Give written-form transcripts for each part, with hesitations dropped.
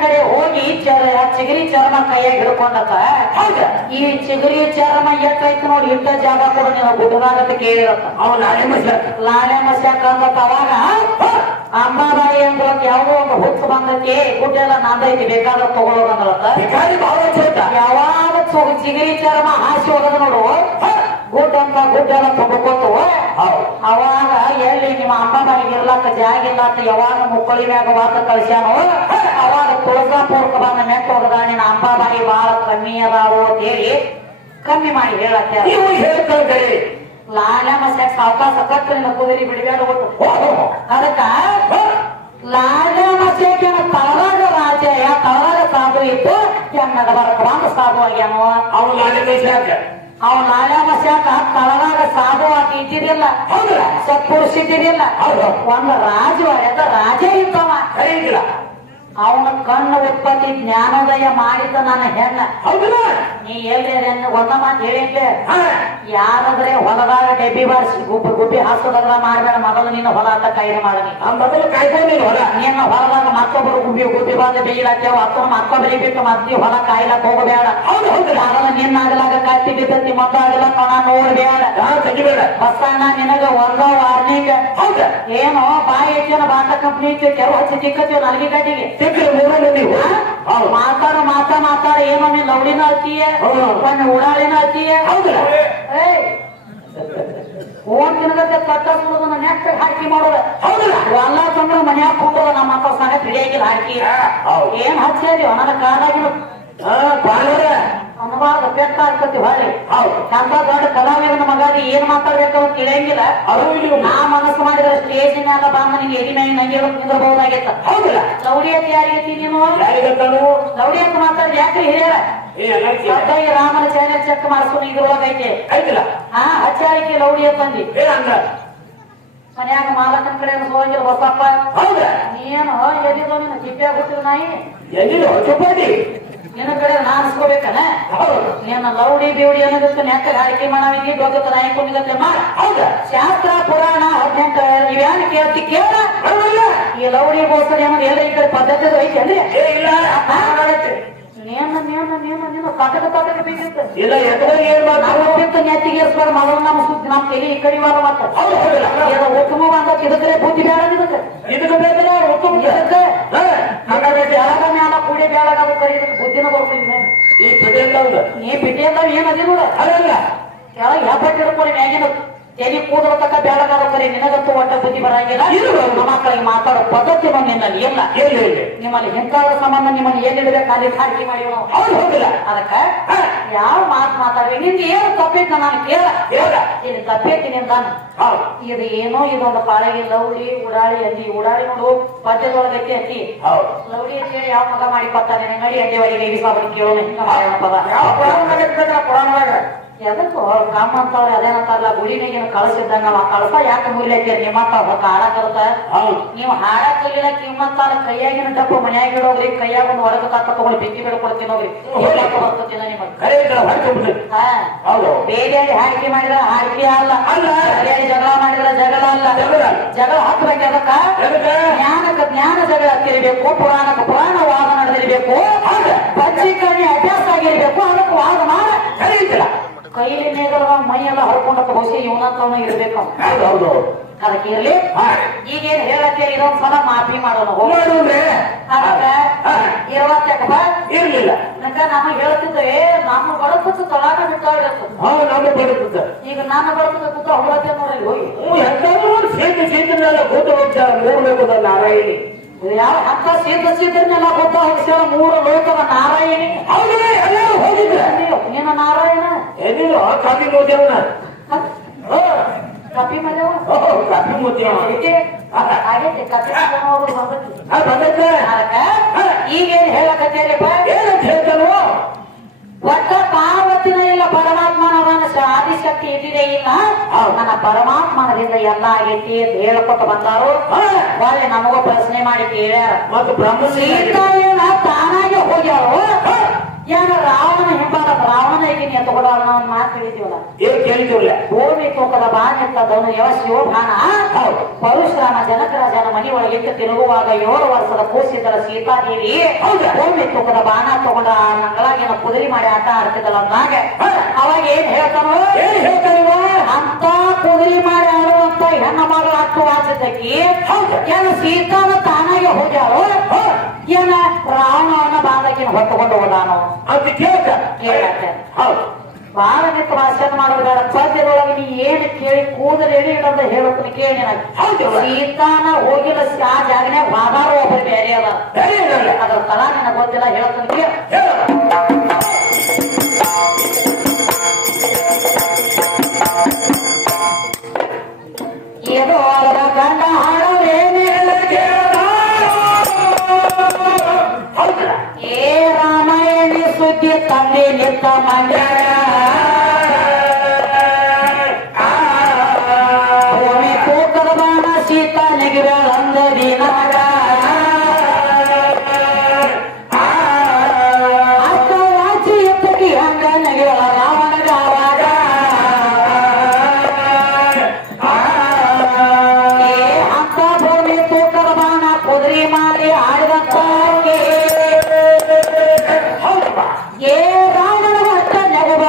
ಕಡೆ ಹೋಗಿ ಚಿಗರಿ ಚರ್ಮ ಕೈಯಾಗ ಹಿಡ್ಕೊಂಡತ್ತ ಈ ಚಿಗರಿ ಚರ್ಮ ಎಟ್ಟೈತಿ ನೋಡಿ ಇಂಥ ಜಾಗ ಕೂಡ ನೀವು ಗುಡ್ಡದಾಗತ್ತ ಕೇಳಿರತ್ತ ಲಾಳೆ ಮಸ್ಯಾಕ ಅಂದತ್ತ ಅವಾಗ ಅಂಬಾಬಾಯಿ ಅಂದ್ರ ಯಾವ್ದೋ ಒಂದು ಹುಟ್ಟು ಬಂದಕ್ಕೆ ಗುಡ್ಡೆಲ್ಲ ನಂದೈತಿ ಬೇಕಾದ್ರೆ ತಗೊಳ್ಳೋದಂದ್ರತ್ತ ಯಾವಾಗ ಚಿಗರಿ ಚರ್ಮ ಹಾಸಿ ಹೋಗದ ನೋಡು ಗುಡ್ ಅಂತ ಗುಡ್ಡೆಲ್ಲ ತಗೋತು ಅವಾಗ ಎಲ್ಲಿ ನಿಮ್ಮ ಅಂಬಾಬಾಯಿಗೆ ಇರ್ಲಾಕ ಜಾಗ ಇರ್ಲಾಕ ಯಾವಾಗ ಮುಕ್ಕಳಿ ಮ್ಯಾಗ ವಾತ ಕಳ್ಸ್ಯಾನೋ ಅವಾಗ ತುಳಸಾಪುರಕ ಬಂದ ನೆಟ್ ಹೋಗದ ನಿನ್ನ ಅಂಬಾಬಾಯಿ ಬಹಳ ಕಮ್ಮಿ ಅದಾವು ಅಂತ ಹೇಳಿ ಕಮ್ಮಿ ಮಾಡಿ ಹೇಳತ್ತೆ ಲಾಲ ಮಸ್ಯಾಗ ಸಾವಕಾಶ ಕಟ್ಟು ನಿನ್ನ ಕುದುರಿ ಬಿಡಿಗಾಡ ಅದಕ್ಕ ಲಾಲ ಮಸ್ಯಾಕಿನ ತಳದಾಗ ರಾಜಯ್ಯ ತಳದಾಗ ಸಾಧು ಇತ್ತು ಕೆನ್ನದ ಬರಕ ಬಂದ ಸಾಧು ಆಗ್ಯಾನೋ ಅವ್ನ ಲಾಲ ಮಸ್ಯಾಕ ತಳದಾಗ ಸಾಧು ಆಗಿ ಇದ್ದಿದ್ದಿಲ್ಲ ಸತ್ಪುರುಷಿದ್ದಿದ್ದಿಲ್ಲ ಒಂದು ರಾಜ ಎದ ರಾಜ ಇದ್ದವ ಸರಿಗಿಲ್ಲ ಅವನ ಕಣ್ಣು ಉತ್ಪತ್ತಿ ಜ್ಞಾನೋದಯ ಮಾಡಿದ ನನ್ನ ಹೆಣ್ಣ ನೀ ಎಲ್ಲಿ ಒಂದ ಮಾತು ಹೇಳಿದ್ದೆ ಯಾರಾದ್ರೆ ಹೊಲದಾಗ ಡೆಬ್ಬಿ ಬಾರಿಸಿ ಗುಬ್ಬಿ ಹಾಸೋದಾಗ ಮಾಡ್ಬೇಡ ಮೊದಲು ನಿನ್ನ ಹೊಲ ಅಂತ ಕೈರಿ ಮಾಡನಿ ಮೊದಲು ಕಾಯ್ಕೊಂಡಿಲ್ಲ ಹೊಲ ನಿನ್ನ ಹೊಲದಾಗ ಮತ್ತೊಬ್ಬರು ಗುಬ್ಬಿ ಬಂದು ಬೇಯಿಲಾಕ್ತೇವ ಅತ್ತ ಮತ್ತೊಬ್ಬರಿ ಬಿಟ್ಟು ಮತ್ತೆ ಹೊಲ ಕಾಯ್ಲಕ್ ಹೋಗಬೇಡ ಮೊದಲು ನಿನ್ನ ಆಗಲಾಗ ಕತ್ತಿ ಬಿದ್ದತಿ ಮೊದಲು ಆಗಲಕ್ಕ ನಾ ನೋಡ್ಬೇಡ ತೆಗಿಬೇಡ ಬಸಣ್ಣ ನಿನಗ ಒಂದ ವಾರ್ನಿಂಗ್ ಏನೋ ಬಾಯಿ ಹೆಚ್ಚಿನ ಬಾಟ ಕಂಪ್ನಿ ಇತ್ತು ಕೆಲ ಹಚ್ಚಿ ಚಿಕ್ಕತ್ತೀವಿ ನಲ್ಗಿ ಕಟ್ಟಿಗೆ ಮಾತಾಡ ಏನೋ ನೀನ್ ಲೌಡಿನ ಹಚ್ಚಿಯ ಒಮ್ಮೆ ಉಡಾಳಿನ ಹಚ್ಚಿಯ ಓನ್ ತಿನ್ಗತ್ತೆ ಕಟ್ಟ ಸುಡೋದನ್ನ ನೆಟ್ಟ ಹಾಕಿ ಮಾಡೋದ ಎಲ್ಲ ತಂದ್ರೆ ಮನ್ಯಾಗ ಕೂಡೋದ ನಮ್ಮ ಮಕ್ಕಳ ಸಂಗತಿ ಹಿಡಿಯಾಗಿಲ್ಲ ಹಾಕಿ ಏನ್ ಹಚ್ಚಿದೀವ ನನ್ನ ಕಾಲಾಗಿನ ಅನುವಾದ ಬೆಟ್ಟ ಆಗ್ತತಿ ಹೊಳ್ಳಿ ಚಂದ ದೊಡ್ಡ ಕಲಾವಿದನ ಮಗಾಗಿ ಏನ್ ಮಾತಾಡ್ಬೇಕಂತ ತಿಳಿಯಂಗಿಲ್ಲ ನಾ ಮನಸ್ಸು ಮಾಡಿದ್ರೆ ಸ್ಟೇಜ್ ಮ್ಯಾಲ ಬಂದ ನಿಂಗೆ ಎದಿ ಮ್ಯಾಗ ನಂಗೆ ನಿಂದ್ರಬಹುದಾಗಿತ್ತ ಲೌಡಿ ಅಂತ ಯಾರಿಗೈತಿ ನೀನು ಲೌಡಿ ಅಂತ ಮಾತಾಡಿ ಯಾಕ್ರಿ ಹಿರಿಯರ ರಾಮನ ಚಾನೆಲ್ ಚೆಕ್ ಮಾಡಿಸ್ಕೊಂಡು ಇದ್ರೊಳಗೈತೆ ಹಚ್ಚಾರಿಕೆ ಲೌಡಿ ಅಂತಂದಿ ಮನ್ಯಾಗ ಮಾಲಕನ ಕಡೆ ಹೋಗಿಲ್ಲ ಹೊಸಪ್ಪ ನೀನು ಎಲ್ಲಿದೋ ನಿನ್ನ ಚಿಪ್ಪೆ ಗೊತ್ತಿಲ್ಲ ನಾಯಿ ಎಲ್ಲಿದೋ ಚುಪ್ಪಾಡಿ ನಿನ್ನ ಕಡೆ ನಾನು ಬೇಕನ ಹೌದು ನೀನು ಲೌಡಿ ಬಿವಡಿ ಅನ್ನೋದಕ್ಕೆ ನೆಕ್ಕ ಹಾಡಿಕೆ ಮಾಡಾವಿಗೆ ದೊಡ್ಡ ನಾಯಿ ಕುಣಿಗತ್ತೆ ಮಾಡ ಹೌದ ಶಾಸ್ತ್ರ ಪುರಾಣ 18 ಇವ್ಯಾನ್ ಕೇಳ್ತಿ ಕೇಳ ಬರೋದಿಲ್ಲ ಈ ಲೌಡಿ ಬೋಸರಿ ಅನ್ನೋದು ಎಲ್ಲ ಈ ಕಡೆ ಪದ್ಧತಿ ಐತಿ ಅಂದ್ರೆ ಏ ಇಲ್ಲ ಆಗತ್ತೆ ನೀನು ಪಕ್ಕದ ಬಿದ್ದಿತ್ತು ಇಲ್ಲ ಎದುರಾಗಿ ಏನ್ ಮಾಡ್ತಾರೆ ನಾವು ಬಿತ್ತು ನೆತ್ತಿಗೇರ್ಸ್ಬಾರ ಮೊದಲು ನಮ್ಮ ಸುದ್ದಿ ನಮ್ಮ ತಲೆ ಈ ಕಡೆ ವಾರ ಮತ್ತ ಹೌದು ಹೌದಿಲ್ಲ ಏನೋ ಉತ್ತಮ ಬಂದ ಇದಕ್ಕೆ ಬುದ್ಧಿ ಬೇಡ ಇದಕ್ಕೆ ಇದಕ್ಕೆ ಬೇಕಲ್ಲ ಉತ್ತಮ ಇದಕ್ಕೆ ಹಾಗಾದ್ರೆ ಬೆಳಗ ಮ್ಯಾಲ ಕೂಡಿ ಬೆಳಗಾದ ಕರೀದಕ್ಕೆ ಬುದ್ಧಿನ ಬರ್ತೀನಿ ಈ ಕಡೆಯಿಂದ ಹೌದು ನೀ ಬಿಟ್ಟಿ ಅಂತ ಏನದಿ ನೋಡ ಅಲ್ಲ ಕೆಳಗೆ ಹೆಬ್ಬಟ್ಟು ಹಿಡ್ಕೊಂಡು ಮ್ಯಾಗಿನ ತೆಲಿ ಕೂದಲ ತಕ್ಕ ಬೆಳಗಾದ ಕರಿ ನಿನಗಂತೂ ಒಟ್ಟ ಬುದ್ಧಿ ಬರಂಗಿಲ್ಲ ನಮ್ಮ ಮಕ್ಕಳಿಗೆ ಮಾತಾಡೋ ಪದ್ಧತಿ ನಿನ್ನಲ್ಲಿ ಇಲ್ಲ ಎಲ್ಲಿ ನಿಮ್ಮಲ್ಲಿ ಇಂಥವ್ರ ಸಂಬಂಧ ನಿಮ್ಮನ್ನು ಏನಿಡ್ಬೇಕು ಅಲ್ಲಿ ಖಾಲಿ ಮಾಡಿ ಹೌದು ಹೌದಿಲ್ಲ ಅದಕ್ಕ ಯಾವ ಮಾತು ಮಾತಾಡ್ರಿ ನಿಂಗೆ ಏನು ತಪ್ಪಿತ್ತು ನಾನು ಕೇಳ ಇಲ್ಲಿ ತಪ್ಪೈತಿ ನಿಂದಾನು ಹೌದು ಇದು ಏನೋ ಇದೊಂದು ಪಾಳಗಿ ಲೌಡಿ ಉಡಾಳಿ ಅಂದಿ ಉಡಾಳಿ ನೋಡು ಪದ್ಯದೊಳಗೈತಿ ಅತಿ ಹೌದು ಲೌಡಿ ಅಂತೇಳಿ ಯಾವ ಮಗ ಮಾಡಿ ಕೊಟ್ಟಾನೆ ನಡಿ ಅಂದೇವರಿಗೆ ಇರಿಸಾಬಡಿ ಕೇಳೋಣ ಹಿಂಗ ಪದ ಯಾವ ಪುರಾಣದಾಗ ಎದಕ್ಕೋ ಬ್ರಾಹ್ಮ ಅಂತವ್ರೆ ಅದೇನಂತಾರಲ್ಲ ಗುಡಿನಾಗೇನು ಕಳಸಿದ್ದಂಗ ನಾವ್ ಕಳಸ ಯಾಕೆ ಮುರಿಲಕ್ಕೆ ನಿಮ್ಮತ್ತ ಹೊತ್ತ ಹಾಡಕರುತ್ತ ಹೌದು ನೀವು ಹಾಡಕ್ ಕಲಿಲ್ಲ ಕಿಮ್ಮತ್ತಾರ ಕೈಯಾಗಿನ ಡಬ್ಬ ಮನ್ಯಾಗ ಇಡೋಗ್ರಿ ಕೈಯಾಗ ಒಂದು ಹೊರಗ ತಗೊಂಡು ಬೆಂಕಿ ಬಿಡ್ಕೊಡ್ತೀನಿ ಹೋಗ್ರಿ ಬರ್ಕೊತೀನಿ ನಿಮಗೆ ಕರೆ ಹೊರಗೆ ಹೌದು ಬೇರೆ ಹಾಡಿಕೆ ಮಾಡಿದ್ರ ಹಾಡಿಕೆ ಅಲ್ಲ ಅಲ್ಲ. ಬೇರೆ ಜಗಳ ಮಾಡಿದ್ರ ಜಗಳ ಅಲ್ಲ ಜಗಳ ಹತ್ತಬೇಕು ಅದಕ್ಕ ಜ್ಞಾನಕ್ಕೆ ಜ್ಞಾನ ಜಗಳ ತಿರಿಬೇಕು ಪುರಾಣಕ್ಕೆ ಪುರಾಣ ವಾದ ನಡೆದಿರ್ಬೇಕು ಪಂಚೀಕರಣಿ ಅಭ್ಯಾಸ ಆಗಿರ್ಬೇಕು ಅದಕ್ಕೆ ವಾದ ಮಾಡ ಕರೀತಿಲ್ಲ ಕೈಲಿ ನೇಗರ ಮೈ ಎಲ್ಲ ಹರ್ಕೊಂಡಕ್ಕ ಬಹುಶಃ ಇವನಂತವನ ಇರ್ಬೇಕು ಹೌದು ಹೌದು ಅದಕ್ಕೆ ಇರ್ಲಿ ಈಗೇನ್ ಹೇಳತ್ತೇಳಿ ಇದೊಂದ್ಸಲ ಮಾಫಿ ಮಾಡೋಣ ನೋಡ್ರೆ ಅದಕ್ಕ ಇರುವತ್ತಕ್ಕ ಇರ್ಲಿಲ್ಲ ನಮಗೆ ಹೇಳ್ತಿದ್ದೇವೆ ನಮ್ಮ ಬಡಪತ್ತು ತೊಳಾಗ ಬಿಟ್ಟಾಡಿರತ್ತು ನಮ್ಗೆ ಬರುತ್ತದೆ ಈಗ ನನ್ನ ಬಡಪದ ಕೂತ ಹೋಗತ್ತೆ ನೋಡ್ರಿ ಹೋಗಿ ಎಂತಾದ್ರೂ ಸೀತೆಲ್ಲ ಕೂತು ಹೋಗ್ತಾರೆ ನೋಡ್ಬೇಕು ನಾರಾಯಣಿ ಯಾವ ಅಂತ ಸಿದ್ಧನೆಲ್ಲ ಗೊತ್ತ ಹೋಗಿಸ್ಯಾರ 3 ಲೋಕದ ನಾರಾಯಣಿ ಹೌದೇ ಎಲ್ಲರೂ ಹೋಗಿದ್ರೆ ನೀನು ನಾರಾಯಣ ಎದಿಲ್ಲ ಕಾಫಿ ಮೋದ್ಯವನ ಕಪಿ ಮಾಡ್ಯಾವ ಕಾಫಿ ಮೋದ್ಯವ ಆಗೈತೆ ಕಪಿ ಬಂದಕ್ಕೆ ಈಗೇನ್ ಹೇಳಕತ್ತೇರಿಪ್ಪ ಏನಂತ ಹೇಳ್ತಾನೋ ಒಟ್ಟ ಪಾರ್ವತಿನ ಇಲ್ಲ ಪರಮಾತ್ಮನ ಆದಿಶಕ್ತಿ ಇಟ್ಟಿದೆ ಇಲ್ಲ ನನ್ನ ಪರಮಾತ್ಮನದಿಂದ ಎಲ್ಲ ಆಗೈತಿ ಅಂತ ಹೇಳ್ಕೊತ ಬಂದಾರು ಒಳ್ಳೆ ನಮಗೂ ಪ್ರಶ್ನೆ ಮಾಡಿ ಕೇಳ್ಯಾರ ಮತ್ತು ಬ್ರಹ್ಮ ಸೀತಾ ಏನ ತಾನಾಗೆ ಹೋಗ್ಯಾರು ಏನ ರಾವಣ ಹಿಂಬಾಲ ರಾವಣ ಈಗ ಎತ್ತುಕೊಡೋ ಅನ್ನೋ ಒಂದು ಮಾತು ಹೇಳಿದೀವಲ್ಲ ಏನ್ ಕೇಳಿದಿಲ್ಲ ಭೂಮಿ ತೂಕದ ಬಾನೆತ್ತದವನು ಯಾವ ಶಿವಭಾನ ಪರಶುರಾಮ ಜನಕರಾಜನ ಮನಿ ಒಳಗಿಟ್ಟು ತಿರುಗುವಾಗ 7 ವರ್ಷದ ಕೂಸಿದ್ದರ ಸೀತಾದೇವಿ ಭೂಮಿ ತೂಕದ ಬಾಣ ತಗೊಂಡ ಆ ನಂಗಳಾಗೇನ ಕುದುರೆ ಮಾಡಿ ಆಟ ಆಡ್ತಿದ್ದಲ್ಲ ಅಂದಾಗ ಅವಾಗ ಏನ್ ಹೇಳ್ತಾನೋ ಅಂತ ಕುದುರೆ ಮಾಡಿ ಆಡುವಂತ ಹೆಣ್ಣ ಮಗಳು ಹತ್ತು ವಾಚಿದ್ದಕ್ಕೆ ಏನ ಸೀತಾನ ತಾನಾಗೆ ಹೋಗ್ಯಾರೋ ಏನ ರಾವಣವನ್ನ ಬಾಂಧಕಿನ ಹೊತ್ತುಕೊಂಡು ಹೋದಾನೋ ಅಂತ ಕೇಳ್ತ ಕೇಳತ್ತೆ ಹೌದು ಬಾಳ ನಿಂತು ಭಾಷಣ ಮಾಡೋದ್ರ ಪದ್ಯದೊಳಗೆ ನೀ ಏನ್ ಕೇಳಿ ಕೂದಲು ಎಳಿ ಇಡಂತ ಹೇಳೋದನ್ನ ಕೇಳಿ ಸೀತಾನ ಹೋಗಿಲ್ಲ ಆ ಜಾಗನೆ ವಾದಾರು ಒಬ್ಬರು ಬೇರೆ ಅದ ಅದ್ರ ತಲಾ ನನಗೆ ಗೊತ್ತಿಲ್ಲ ಹೇಳೋದನ್ನ ಏನೋ ಅವರ ಗಂಡ ಹಾಡೋದೇನೇ ಏ ರಾಮಾಯಣಿ ಸುದ್ದಿ ತಂದೆ ನಿಂತ ಮಂಡ್ಯ ಭೂಮಿ ತೂಕದ ಬಾಣ ಸೀತಾ ನೆಗಿರಂದ ದಿನಾಗ ಅಷ್ಟ ರಾಜ್ಯ ಎತ್ತಕ್ಕೆ ಹಂಗ ನೆಗಿರಳ ರಾವಣ ಗಾವಾಗ ಅಂತ ಭೂಮಿ ತೂಕದ ಬಾಣ ಕುದುರೆ ಮಾಡಿ ಆಡಿದಂತ ಏ ರಾವಣನ ಹೊತ್ತ ನೆಗಬ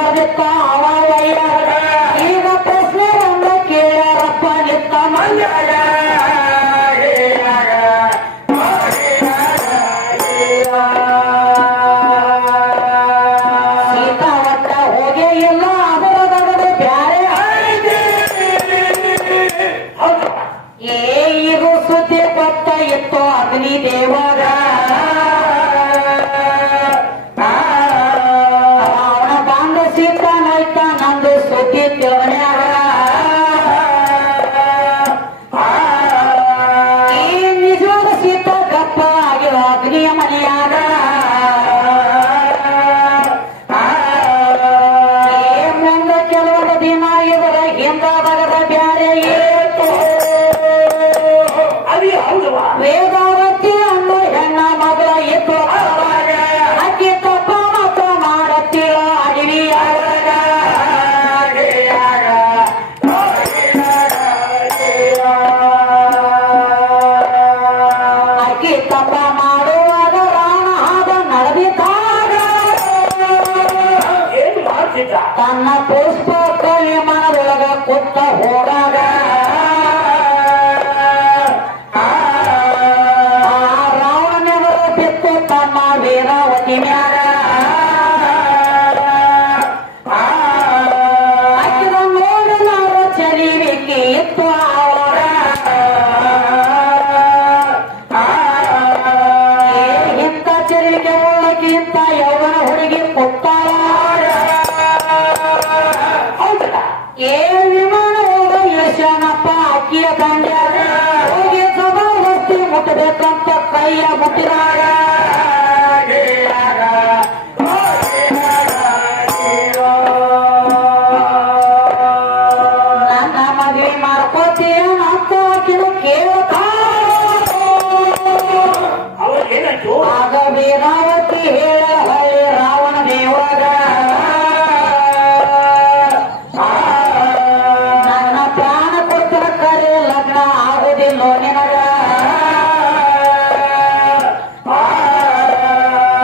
ತನ್ನ ಪುಷ್ಪಕ ವಿಮಾನದೊಳಗ ಕುತ್ತ ಹೋಗಾಗ ರಾವಣನೆವರು ಬಿತ್ತು ತಮ್ಮ ವೇರಾವತಿ ಮ್ಯಾಗ ಅಕ್ಕಿದ ನೋಡಿನವರ ಚಲಿವಿಕೆ ಇತ್ತು ಅವರ ಇಂಥ ಚಲಿವಿಕೆ ಒಳಗಿಂತ ಯೌವನ ಹುಡುಗಿ ಕೊಟ್ಟಾಳ ಏ ವಿಮಾನ ಹೋಗ ಯಶನಪ್ಪ ಅಕ್ಕಿಯ ದಂಡ್ಯಾಗ ಹೋಗಿ ಜಬರ್ದಸ್ತಿ ಮುಟ್ಟಬೇಕಂತ ಕೈಯ ಮುಟ್ಟಿದಾಗ ನನ್ನ ಮದುವೆ ಮಾಡ್ಕೋತೀಯ ಅಂತ ಆಕಿನ ಏನಾಯ್ತು ಆಗ ವೇರಾವತಿ ಹೇಳ ಹಳ್ಳಿ ರಾವಣ ದೇವಾಗ ನನ್ನ ಪ್ರಾಣ ಕೊಟ್ಟರ ಕರೆ ಲಗ್ನ ಆಗುದಿಲ್ಲ ನಿನಗ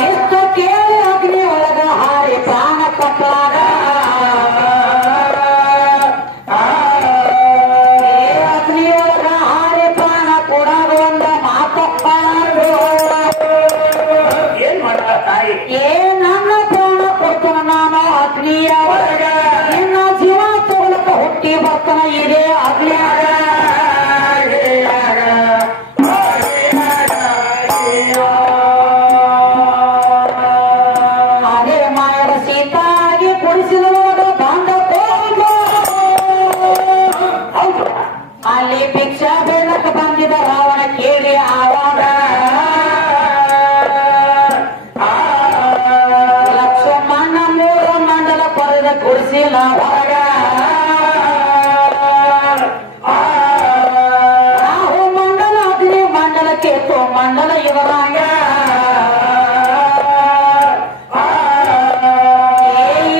ಇಷ್ಟು ಕೇಳಿ ಅಗ್ನಿ ಒಳಗ ಹಾರಿ ಪ್ರಾಣ ಕೊಟ್ಟಾಗ ಅಗ್ನಿ ಒಳಗ ಹಾರಿ ಪ್ರಾಣ ಕೊಡಾಗ ಒಂದ ಮಾತಪ್ಪ ಏನ್ ಮಾಡ್ತಾ ತಾಯಿ ಏ ನನ್ನ ಪ್ರಾಣ ಕೊಡ್ತಾನ ನಾನು ಅಗ್ನಿಯ ಒಳಗ ನಿನ್ನ ಜೀವ ತಗೊಳಕ ಹುಟ್ಟಿ ಬರ್ತಾನ ಇದೇ ಅಗ್ನಿಯಾಗ ಅದೇ ಮಾಯದ ಸೀತಾಗಿ ಕುಡಿಸಿದವಾಗ ಬಂದ ಹೌದು ಅಲ್ಲಿ ಭಿಕ್ಷಾ ಬೇಡಕ ಬಂದಿದ ರಾವಣ ಕೇಳಿ ಆವಾಗ ಲಕ್ಷ್ಮಣ ಮೂರು ಮಂಡಲ ಪಡೆದ ಕುಡಿಸಿಲ್ಲ ಹೊರಗ ರಾಹು ಮಂಡಲ ಅಗ್ನಿ ಮಂಡಲ ಕೇತು ಮಂಡಲ ಇವರಾಗ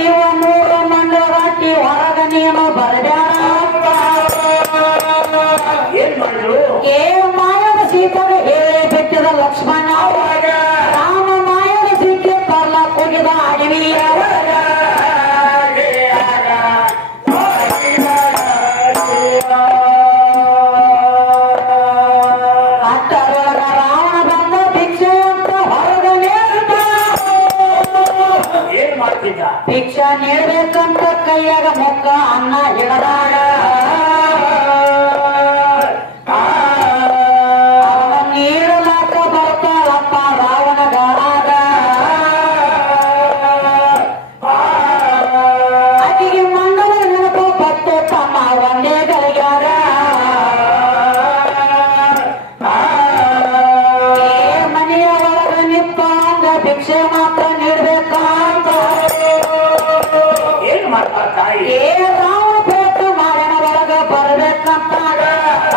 ಇವ ಮೂರು ಮಂಡಲ ದಾಟಿ ಹೊರಗ ನೀನು ಬರಬೇಡ ಏನ್ ಮಾಡಿದ್ರು ಏ ಮಾಯದ ಸೀತಾಗ ಹೇಳಿ ಬಿಟ್ಟಿದ ಲಕ್ಷ್ಮಣ ಅವಾಗ ರಾಮ ಮಾಯದ ಸೀತೆ ತರ್ಲಾಕ್ ಹೋಗಿದ ಅಡವಿಯ ಒಳಗ ಅಷ್ಟರೊಳಗ ರಾವಣ ಬಂದ ಭಿಕ್ಷೆ ಅಂತ ಹೊರಗ ಏನ್ ಮಾಡ್ತಿದ್ದ ಭಿಕ್ಷಾ ನೀಡ್ಬೇಕಂತ ಕೈಯಾಗ ಮುಕ್ಕ ಅನ್ನ ಹಿಡದಾಗ ಅವನ ನೀಡಲಾಕ ಬರ್ತಾಳಪ್ಪ ರಾವಣ ಗಾಳಾಗ ಆಕೆಗೆ ಮಂಡಲ ನೆನಪು ಬತ್ತು ತಮ್ಮ ಒಂದೇ ಗಳಿಗಾಗ ಏ ಮನೆಯ ಒಳಗ ನಿಂತಾಗ ಭಿಕ್ಷೆ ಮಾತ್ರ ನೀಡ್ಬೇಕಂತ ಏನ್ ಮಾಡ್ತಾ ತಾಯಿ ಏ ರಾಮ ಭೇಟ ಮಾರಣ ಒಳಗ ಬರ್ಬೇಕಂತಾಗ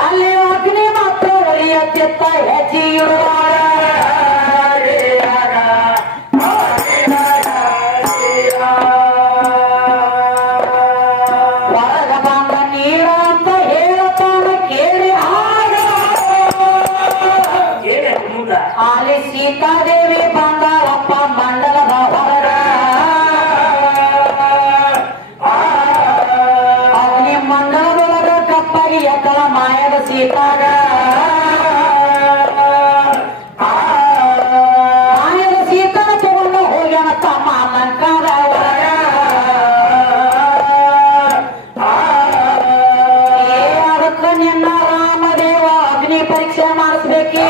ಅಲ್ಲಿ ಅಗ್ನಿ ಮಾತ್ರ ಒಲಿಯತ್ತಿತ್ತ ಹೆಜ್ಜೆ ಇಡುವಾಗ ಹೊರಗ ಬಂದ ನೀಡ ಅಂತ ಹೇಳತಾನ ಕೇಳಿ ಆಗ ಏನಾಯ್ತು ಮುಂದ ಅಲ್ಲಿ ಸೀತಾದೇವಿ ಬಂದಾಳಪ್ಪ ಮಂಡಲದ ಹೊರಗ ಅಗ್ನಿ ಮಂಡಲದೊಳಗ ಕಪ್ಪಾಗಿ ಎತ್ತಲ ಮಾಯದ ಸೀತಾಗ ಮಾಯದ ಸೀತನ ತಗೊಂಡು ಹೋಗ್ಯಾನ ತಮ್ಮ ಲಂಕಾದ ಒಳಗ ಏ ಅದಕ್ಕ ನಿನ್ನ ರಾಮದೇವ ಅಗ್ನಿ ಪರೀಕ್ಷೆ ಮಾಡಿಸ್ಬೇಕೇ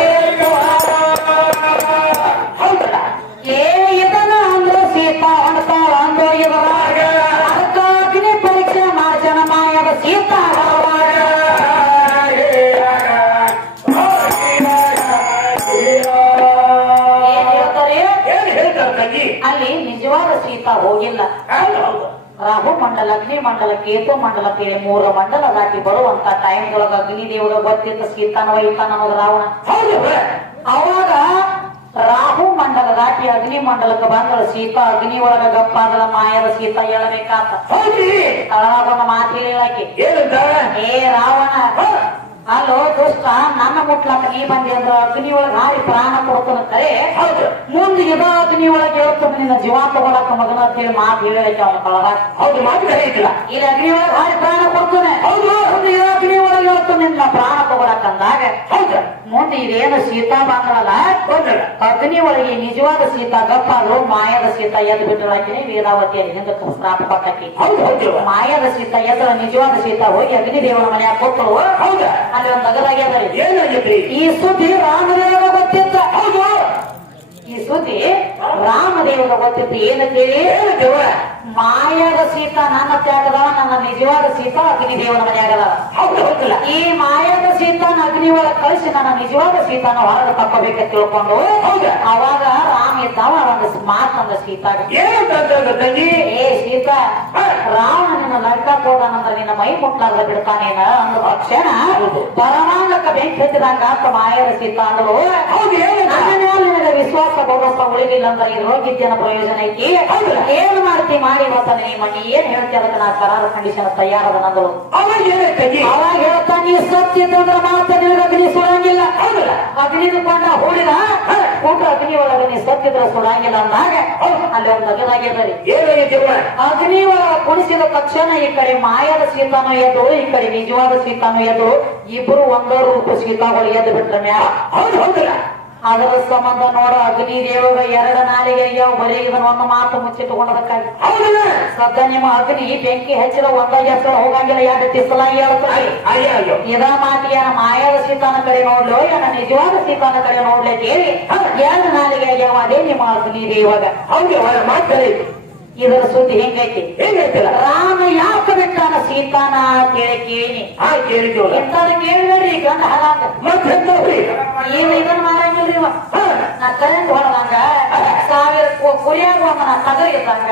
ಹೌದಲ್ಲ ಏ ಇದನ್ನ ಅಂದ್ರ ಸೀತಾ ಹೊಣ್ತಾಳ ಅಂದ್ರ ಇವರಾಗ ಅದಕ್ಕ ಅಗ್ನಿ ಪರೀಕ್ಷೆ ಮಾಡ್ಸನ ಮಾಯದ ಸೀತಾ ಅವಾಗ ಏನ್ ಹೇಳ್ತಾರೆ ಏನ್ ಹೇಳ್ತಾರ ತಂಗಿ ಅಲ್ಲಿ ನಿಜವಾದ ಸೀತಾ ಹೋಗಿಲ್ಲ ಹೌದು ರಾಹು ಮಂಡಲ ಅಗ್ನಿ ಮಂಡಲ ಕೇತು ಮಂಡಲ ಅಂತೇಳಿ ಮೂರು ಮಂಡಲ ದಾಟಿ ಬರುವಂತ ಟೈಮ್ದೊಳಗ ಅಗ್ನಿ ದೇವಗ ಗೊತ್ತಿದ್ದ ಸೀತಾನ ಒಯ್ತಾನ ಅನ್ನೋದು ರಾವಣ ಹೌದು ಅವಾಗ ರಾಹು ಮಂಡಲ ದಾಟಿ ಅಗ್ನಿ ಮಂಡಲಕ್ಕೆ ಬಂದಳ ಸೀತಾ ಅಗ್ನಿ ಒಳಗ ಗಪ್ಪಾದಳ ಮಾಯದ ಸೀತಾ ಹೇಳಬೇಕಾತ ಹೌದ್ರಿ ತಳಗೊಂಡ ಮಾತು ಹೇಳಿಳಾಕಿ ಏನಂತ ಏ ರಾವಣ ಅಲ್ಲೋ ದುಷ್ಟ ನನ್ನ ಮುಟ್ಲಕ್ಕ ನೀ ಬಂದಿ ಅಂದ್ರ ಅಗ್ನಿ ಒಳಗ ಹಾರಿ ಪ್ರಾಣ ಕೊಡ್ತಾನ ಕರೆ ಹೌದು ಮುಂದೆ ಇದ ಅಗ್ನಿ ಒಳಗೆ ಹೇಳ್ತಾನ ನಿನ್ನ ಜೀವ ತಗೊಳಕ ಮಗನ ಅಂತೇಳಿ ಮಾತು ಹೇಳಕ್ಕೆ ಅವನ ಕಳಗ ಹೌದು ಮಾತು ಕರೆ ಐತಿಲ್ಲ ಇಲ್ಲಿ ಅಗ್ನಿ ಒಳಗೆ ಹಾರಿ ಪ್ರಾಣ ಕೊಡ್ತಾನೆ ಹೌದು ಮುಂದೆ ಇದ ಅಗ್ನಿ ಒಳಗೆ ಹೇಳ್ತಾನೆ ನಿನ್ನ ಪ್ರಾಣ ತಗೊಳಕ ಅಂದಾಗ ಹೌದು ಮುಂದೆ ಇದೇನು ಸೀತಾ ಬಂದಳಲ್ಲ ಹೌದಲ್ಲ ಅಗ್ನಿ ಒಳಗೆ ನಿಜವಾದ ಸೀತಾ ಗಪ್ಪಾದ್ರು ಮಾಯದ ಸೀತಾ ಎದ್ದು ಬಿಟ್ಟಳಾಕಿನಿ ವೇದಾವತಿಯಲ್ಲಿ ಹಿಂದಕ್ಕೆ ಶ್ರಾಪ ಕೊಟ್ಟಕಿ ಹೌದು ಹೌದು ಮಾಯದ ಸೀತಾ ಎದ್ರ ನಿಜವಾದ ಸೀತಾ ಹೋಗಿ ಅಗ್ನಿ ದೇವನ ಮನೆಯಾಗ ಕೊಟ್ಟಳು ಹೌದ ಅಲ್ಲಿ ಒಂದು ನಗರಾಗ್ಯದ ಏನಾಗೈತ್ರಿ ಈ ಸುದ್ದಿ ರಾಮದೇವರ ಗೊತ್ತಿತ್ತ ಹೌದು ಈ ಸುದ್ದಿ ರಾಮದೇವರ ಗೊತ್ತಿತ್ತು ಏನಂತೇಳಿ ಏನದೇವ ಮಾಯದ ಸೀತಾ ನನ್ನ ತ್ಯಾಗದವ ನನ್ನ ನಿಜವಾದ ಸೀತಾ ಅಗ್ನಿ ದೇವನ ಮನೆಯಾಗದ ಹೌದು ಹೌದಲ್ಲ ಈ ಮಾಯದ ಸೀತಾನ ಅಗ್ನಿ ಒಳಗೆ ಕಳಿಸಿ ನನ್ನ ನಿಜವಾದ ಸೀತಾನ ಹೊರಗೆ ತಕ್ಕೋಬೇಕ ತಿಳ್ಕೊಂಡು ಹೌದ ಅವಾಗ ರಾಮ ಇದ್ದಾವ ಒಂದು ಮಾತಂದ ಸೀತಾಗ ಏನಂತ ತಂಗಿ ಏ ಸೀತಾ ರಾವಣ ನಿನ್ನ ಲಂಕಾಕ್ ಹೋದಾನಂದ್ರ ನಿನ್ನ ಮೈ ಮುಟ್ಲಾರ್ದ ಬಿಡ್ತಾನೇನ ಅಂದ ತಕ್ಷಣ ಪರಮಾಣಕ ಬೆಂಕಿ ಹತ್ತಿದಂಗ ಅಂತ ಮಾಯದ ಸೀತಾ ಅಂದಳು ಹೌದು ಏನು ನನ್ನ ಮೇಲೆ ನಿನಗೆ ವಿಶ್ವಾಸ ಭರವಸ ಉಳಿಲಿಲ್ಲ ಅಂದ್ರೆ ಈ ರೋಗಿದ್ಯನ ಪ್ರಯೋಜನ ಐತಿ ಏನ್ ಮಾಡ್ತಿ ಮಾಡಿ ಬರ್ತಾನೆ ನಿಮ್ಮ ನೀ ಏನ್ ಹೇಳ್ತಿ ಅದಕ್ಕೆ ನಾ ಕರಾರ ಕಂಡೀಷನ್ ತಯಾರದ ನಂದಳು ಅವಾಗ ಏನೈತಿ ಅವಾಗ ಹೇಳ್ತಾ ನೀ ಸತ್ಯ ಅಂತಂದ್ರ ಮಾತ್ರ ನಿನಗೆ ಅಗ್ನಿ ಸುಡಂಗಿಲ್ಲ ಹೌದಲ್ಲ ಅಗ್ನಿ ಕೊಂಡ ಹೂಡಿದ ಊಟ ಅಗ್ನಿ ಒಳಗೆ ನೀ ಸತ್ತಿದ್ರ ಸುಡಂಗಿಲ್ಲ ಅಂದಾಗ ಅಲ್ಲಿ ಒಂದು ನಗದಾಗ್ಯದರಿ ಏನಾಗೈತಿ ಅಗ್ನಿ ಒಳಗ ಕುಣಿಸಿದ ತಕ್ಷಣ ಈ ಕಡೆ ಮಾಯದ ಸೀತಾನು ಎದ್ದು ಈ ಕಡೆ ನಿಜವಾದ ಸೀತಾನು ಎದ್ದು ಇಬ್ರು ಒಂದರ ರೂಪ ಸೀತಾಗಳು ಎದ್ದು ಬಿಟ್ರ ಮ್ಯಾಲ ಹೌದು ಹೌದಲ್ಲ ಅದರ ಸಂಬಂಧ ನೋಡ ಅಗ್ನಿ ದೇವಗ ಎರಡು ನಾಲಿಗೆ ಅಯ್ಯವ್ ಬರೀ ಇದನ್ನ ಒಂದು ಮಾತು ಮುಚ್ಚಿಟ್ಟುಕೊಂಡದಕ್ಕಾಗಿ ಹೌದಲ್ಲ ಸದ್ಯ ನಿಮ್ಮ ಅಗ್ನಿ ಬೆಂಕಿ ಹಚ್ಚಿದ ಒಂದ ಹೆಸರು ಹೋಗಂಗಿಲ್ಲ ಎರಡು ತಿಸಲಾಗಿ ಹೇಳ್ತಾರೆ ಅಯ್ಯೋ ಇದ ಮಾತಿಗೆ ಮಾಯದ ಸೀತಾನ ಕಡೆ ನೋಡ್ಲು ಏನ ನಿಜವಾದ ಸೀತಾನ ಕಡೆ ನೋಡ್ಲೆ ಕೇಳಿ ಎರಡು ನಾಲಿಗೆ ಅಯ್ಯವ ಅದೇ ನಿಮ್ಮ ಅಗ್ನಿ ದೇವಗ ಹೌದು ಮಾತಾಡಿ ಇದರ ಸುದ್ದಿ ಹೆಂಗೈತಿ ಹೇಗೈತಿಲ್ಲ ರಾಮ ಯಾಕೆ ಬಿಟ್ಟಾನ ಸೀತಾನ ಕೇಳಿ ಕೇಳಿ ಕೇಳಿದ್ವಲ್ಲ ಎಂತಾದ್ರು ಕೇಳಿದ್ರಿ ಗಂಡ ಹಾಗಾಗ ಮತ್ತೆ ಏನ್ ಇದನ್ನ ಮಾಡಂಗಿಲ್ರಿ ಇವ ನಾ ಕರೆಂಟ್ ಹೊಡೆದಂಗ ಸಾವಿರ ಕುರಿಯಾಗ ಒಂದ ನಾ ತಗರ್ ಇದ್ದಂಗ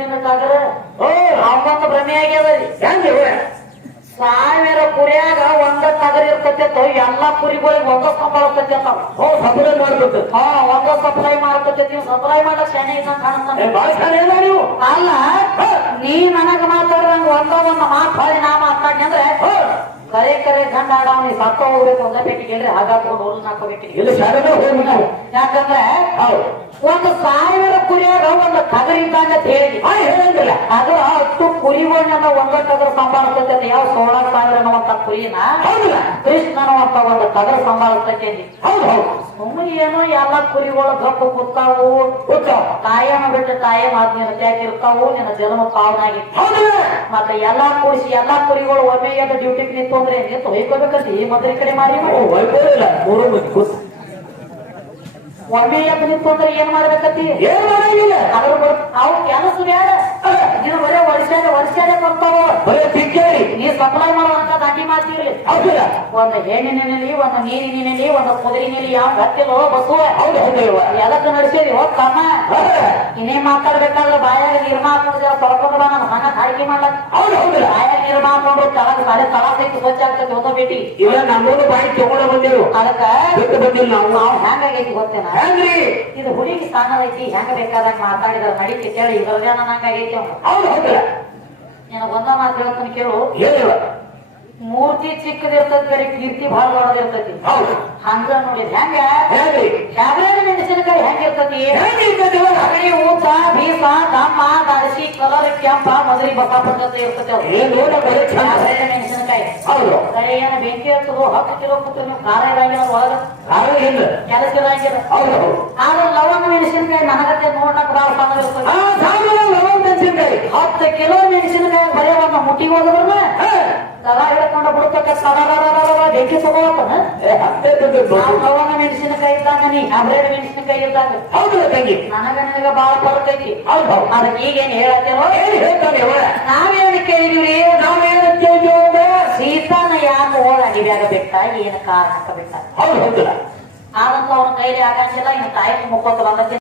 ನಿನ್ನ ತಗರ ಅವಂಗೊಂದು ಭ್ರಮೆ ಆಗ್ಯದರಿ ಹೆಂಗೆ ಸಾವಿರ ಕುರಿಯಾಗ ಒಂದ ತಗರ್ ಇರ್ತೈತೆ ಎಲ್ಲಾ ಕುರಿಗಳಿಗೆ ಒಂದ ಸಂಬಳಸ್ತೈತಿ ಅಂತ ಸಪ್ಲೈ ಮಾಡ್ಬೇಕು ಒಂದ ಸಪ್ಲೈ ಮಾಡ್ತೈತಿ ನೀವು ಸಪ್ಲೈ ಮಾಡಕ್ ಶಾನೆ ಇದ್ದಂಗ ಕಾಣಿಸ್ತಾನೆ ಭಾಳ ಚೆನ್ನಾಗಿ ನೀವು ಅಲ್ಲ ನೀ ನನಗ ಮಾತಾಡ್ದಂಗ ಒಂದ ಮಾತು ಹೊಳಿ ನಾ ಮಾತಾಡಿ ಅಂದ್ರೆ ಕರೆ ಕರೆ ಗಂಡ ಆಡವನಿ ಸತ್ತ ಹೋಗ್ಬೇಕು ಒಂದ ಪೆಟ್ಟಿಗೆ ಹೇಳ್ರಿ ಹಾಗಾಕೊಂಡು ಹುಲ್ಲು ಹಾಕೋಬೇಕು ಇಲ್ಲಿ ಶಾಲೆನೇ ಹೋಗ್ಬಿಟ್ಟು ಯಾಕಂದ್ರೆ ಹೌದು ಒಂದು ಸಾವಿರ ಕುರಿಯಾಗ ಒಂದು ಟಗರ್ ಇದ್ದಂಗ ಅಂತ ಹೇಳಿ ಹೇಳಂಗಿಲ್ಲ ಅದು 10 ಕುರಿಗಳನ್ನ ಒಂದ ಟಗರ್ ಸಂಭಾಳಿಸ್ತೈತೆ ಯಾವ 16,000 ಅನ್ನುವಂತ ಕುರಿನ ಹೌದಲ್ಲ ಕೃಷ್ಣ ಅನ್ನುವಂತ ಒಂದು ಟಗರ್ ಸಂಭಾಳಿಸ್ತೈತೆ ಹೌದು ಹೌದು ಸುಮ್ಮನೆ ಏನೋ ಎಲ್ಲ ಕುರಿಗಳು ಗಪ್ಪು ಕೂತಾವು ತಾಯಮ್ಮ ಬಿಟ್ಟು ತಾಯಮ್ಮ ಆದ್ಮೇಲೆ ತ್ಯಾಗಿರ್ತಾವು ನಿನ್ನ ಜನ್ಮ ಪಾವನಾಗಿ ಹೌದಲ್ಲ ಮತ್ತೆ ಎಲ್ಲಾ ಕೂಡಿಸಿ ಎಲ್ಲಾ ಕುರಿಗಳು ಒಮ್ಮೆ ಎದ್ದು ಡ್ಯೂಟಿಗೆ ನಿಂತು ಅಂದ್ರೆ ನಿಂತು ಹೊಯ್ಕೋಬೇಕಂತ ಈ ಮೊದಲ ಕಡೆ ಮಾರಿ ವೈಫೈಲ್ಲ ಮೂರು ಮಂದಿ ಕೂತು ಒಮ್ಮೆ ಎದ್ದು ನಿಂತು ಅಂದ್ರೆ ಏನ್ ಮಾಡ್ಬೇಕಂತಿ ಏನ್ ಮಾಡಂಗಿಲ್ಲ ಅದ್ರ ಅವು ಕೆಲಸ ಬೇಡ ನೀನು ಬರೇ ವರ್ಷಾಲೆ ಬರ್ತಾವ ಬರೀ ತಿಕ್ಕೇರಿ ನೀ ಸಪ್ಲೈ ಮಾಡುವಂತ ದಾಟಿ ಮಾಡ್ತೀರಿ ಹೌದಿಲ್ಲ ಒಂದು ಹೆಣ್ಣಿನಲ್ಲಿ ಒಂದು ನೀರಿನಲ್ಲಿ ಒಂದು ಕುದುರಿನಲ್ಲಿ ಯಾವ ಹತ್ತಿಲ್ಲ ಬಸ್ಸು ಹೌದು ಹೌದು ಎದಕ್ಕೆ ನಡೆಸಿರಿ ಹೋಗ್ ಕಮ್ಮ ಇನ್ನೇ ಮಾತಾಡ್ಬೇಕಾದ್ರೆ ಬಾಯಾಗ ನೀರ್ ಮಾಡ್ಕೊಂಡು ತೊಳ್ಕೊಂಡು ಬಾ ನಾನು ಮನ ಕಾಳಜಿ ಮಾಡ್ಲಕ್ ಹೌದು ಹೌದಿಲ್ಲ ಬಾಯಾಗ ನೀರ್ ಮಾಡ್ಕೊಂಡು ತಳಗ್ ತಲೆ ತಳ ತೆಗೆದು ಸ್ವಚ್ಛ ಆಗ್ತದೆ ಹೋದ ಬೇಟಿ ಇಲ್ಲ ನಮ್ಮೂರು ಬಾಯಿ ತಗೊಂಡ ಬಂದೇವು ಅದಕ್ಕ ಬಿಟ್ಟು ಬಂದಿಲ್ಲ ನಾವು ನಾವು ಹೆಂಗಾಗೈತಿ ಗೊತ್ತೇನ ಹೆಂಗ್ರಿ ಇದು ಹುಡುಗಿ ಸ್ಥಾನ ಐತಿ ಹೆಂಗ ಬೇಕಾದಾಗ ಮಾತಾಡಿದ್ರ ನಡೀತಿ ಕೇಳಿ ಇದ್ರದೇ ನಂಗಾಗೈತಿ ಅವ್ನು ಹೌದು ಹೌದಿಲ್ಲ ನಿನಗ ಒಂದ ಮಾತು ಹೇಳ್ತಾನೆ ಕೇಳು ಹೇಳಿವ ಮೂರ್ತಿ ಚಿಕ್ಕದಿರ್ತೈತಿ ಬೇರೆ ಕೀರ್ತಿ ಬಹಳ ದೊಡ್ಡದಿರ್ತೈತಿ ಹೌದು ಹಂಗ ನೋಡಿದ್ ಹೆಂಗ ಹೇಳಿ ಕ್ಯಾಬ್ರೇಜ್ ಮೆಣಸಿನಕಾಯಿ ಹೆಂಗಿರ್ತೈತಿ ಹೆಂಗಿರ್ತೈತಿ ಅಗಡಿ ಊಟ ಬೀಸ ದಮ್ಮ ದರ್ಶಿ ಕಲರ್ ಕೆಂಪ ಮದ್ರಿ ಬಸ ಪದ್ಧತಿ ಇರ್ತೈತಿ ಅವ್ರು ಏನ್ ನೋಡ ಬರೀ ಚಂದ ಕ್ಯಾಬ್ರೇಜ್ ಮೆಣಸಿನಕಾಯಿ ಹೌದು ಕರೆ ಏನ ಬೆಂಕಿ ಹಚ್ಚದು 10 ಕಿಲೋ ಕೂತು ನೀವು ಖಾರ ಇರಂಗಿಲ್ಲ ಒಳಗ ಕಾರಣ ಇಲ್ಲ ಕೆಲಸ ಇರಂಗಿಲ್ಲ ಹೌದು ಹೌದು ಆದ್ರೆ ಲವಂಗ ಮೆಣಸಿನಕಾಯಿ ನನಗತ್ತೆ ನೋಡಕ್ ಬಹಳ ಸಣ್ಣ ಇರ್ತೈತಿ ಸಾಮಾನ್ಯ ಲವಂಗ ಮೆಣಸಿನಕಾಯಿ 10 ಕಿಲೋ ಮೆಣಸಿನಕಾಯಿ ಬರೀ ಒಂದು ಮುಟ್ಟಿಗೆ ಹೋದ್ರನ್ನ ದರ ಹಿಡ್ಕೊಂಡು ಬಿಡ್ತಕ್ಕ ಬೆಂಕಿ ತಗೋತಾನ ಲವಂಗ ಮೆಣಸಿನಕಾಯಿ ಇದ್ದಾಗ ನೀ ಹಬ್ರೇಡ್ ಮೆಣಸಿನಕಾಯಿ ಇದ್ದಾಗ ಹೌದು ತಂಗಿ ನನಗ ನಿನಗ ಬಾಳ ಬರ್ತೈತಿ ಹೌದು ಅದಕ್ಕೆ ಈಗೇನ್ ಹೇಳತ್ತೇನೋ ಏನ್ ಹೇಳ್ತಾನೆ ನಾವೇನ್ ಕೇಳಿದ್ವಿ ನಾವೇನು ಕೇಳಿದ್ವಿ ಸೀತಾನ ಯಾಕೆ ಓಡ ಅಡಿವ್ಯಾಗ ಬಿಟ್ಟ ಏನ್ ಕಾರಣಕ್ಕ ಬಿಟ್ಟ ಹೌದು ಹೌದಿಲ್ಲ ಆದಂತ ಅವ್ನ ಕೈಲಿ ಆಗಂಗಿಲ್ಲ ಇನ್ನು ತಾಯಿ ಮುಕ್ಕೋತ ಬಂದಕ್ಕೆ